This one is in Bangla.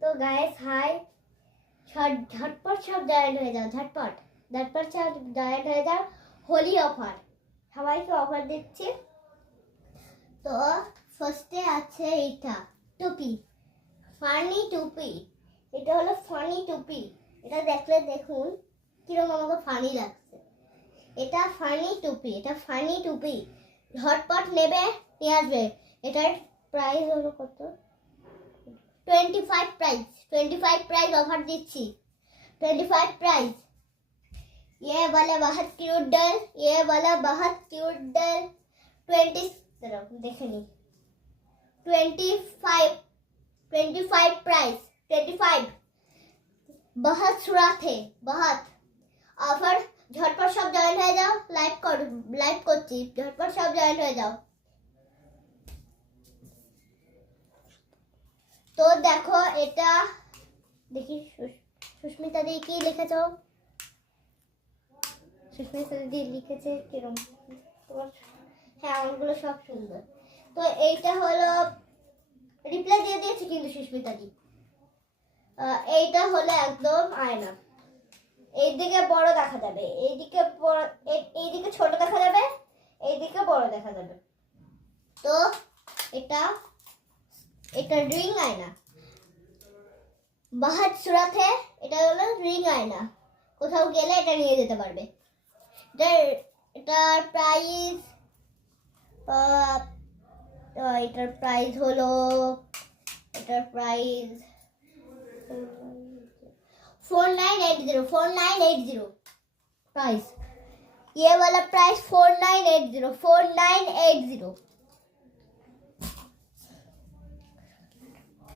तो गाइस हाय, झटपट सब জয়েন হয়ে যাও, ঝটপট ঝটপট সব জয়েন হয়ে যাও। হোলি অফার, সবাইকে অফার দিচ্ছি। তো ফার্স্টে আছে এটা টুপি, ফানি টুপি। এটা হলো ফানি টুপি। এটা দেখলে দেখুন কিরকম আমাকে ফানি লাগছে। এটা ফানি টুপি, এটা ফানি টুপি। ঝটপট নেবে, নিয়ে আসবে। এটার প্রাইস হলো কত? 25 प्राइस, 25 प्राइस ऑफर दीची, 25 प्राइस। ये वाला बहुत क्यूट डल, ये वाला बहुत क्यूट डल 20 तरफ देखे नहीं, 25 प्राइस, 25 बहुत सुरात है, बहुत ऑफर। झटपट सब जॉइन हो जाओ, लाइव করছি, झटपट सब जॉइन हो जाओ। তো দেখো এটা দেখি সুস্মিতা দি কি লিখেছো। সুস্মিতা দি লিখেছে কিরকম, হ্যাঁ অনেকগুলো সব সুন্দর। তো এইটা হলো রিপ্লাই দিয়ে দিয়েছে কিন্তু সুস্মিতা দি। এইটা হলো একদম আয়না, এইদিকে বড় দেখা যাবে, এইদিকে ছোট দেখা যাবে, এইদিকে বড় দেখা যাবে। তো এটা रिंग आयना, बहुत सूरत है। এটা হলো রিং আয়না, কোথাও গেলে এটা নিয়ে যেতে পারবে। এটার প্রাইস হলো, এটার প্রাইস 4980 प्राइस। ये वाला प्राइस 4980।